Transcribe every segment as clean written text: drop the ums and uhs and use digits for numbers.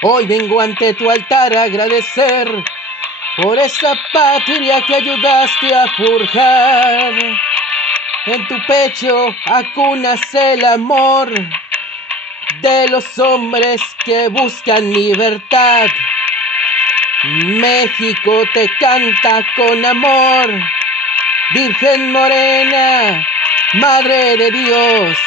Hoy vengo ante tu altar a agradecer por esa patria que ayudaste a forjar. En tu pecho acunas el amor de los hombres que buscan libertad. México te canta con amor, Virgen Morena, Madre de Dios,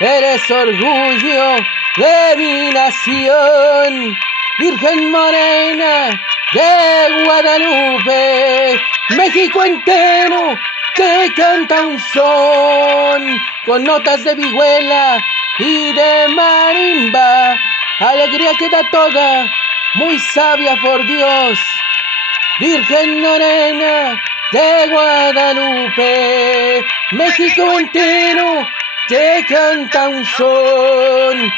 eres orgullo de mi nación. Virgen Morena de Guadalupe, México entero te canta un son con notas de vihuela y de marimba, alegría que da toda, muy sabia por Dios. Virgen Morena de Guadalupe, México entero te canta un son.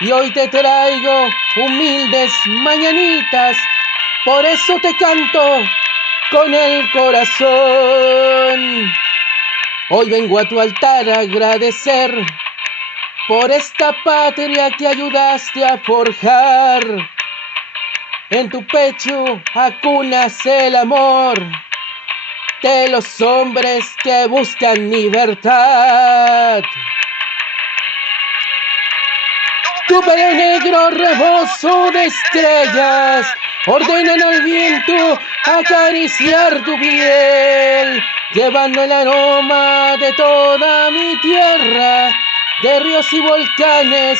Y hoy te traigo humildes mañanitas, por eso te canto con el corazón. Hoy vengo a tu altar a agradecer por esta patria que ayudaste a forjar. En tu pecho acunas el amor de los hombres que buscan libertad. Tu pelo negro rebozo de estrellas ordenan al viento acariciar tu piel, llevando el aroma de toda mi tierra, de ríos y volcanes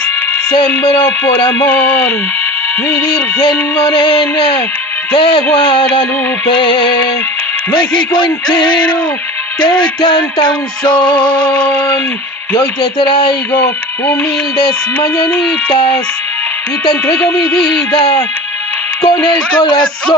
sembró por amor. Mi Virgen Morena de Guadalupe, México entero te canta un son. Y hoy te traigo humildes mañanitas y te entrego mi vida con el corazón.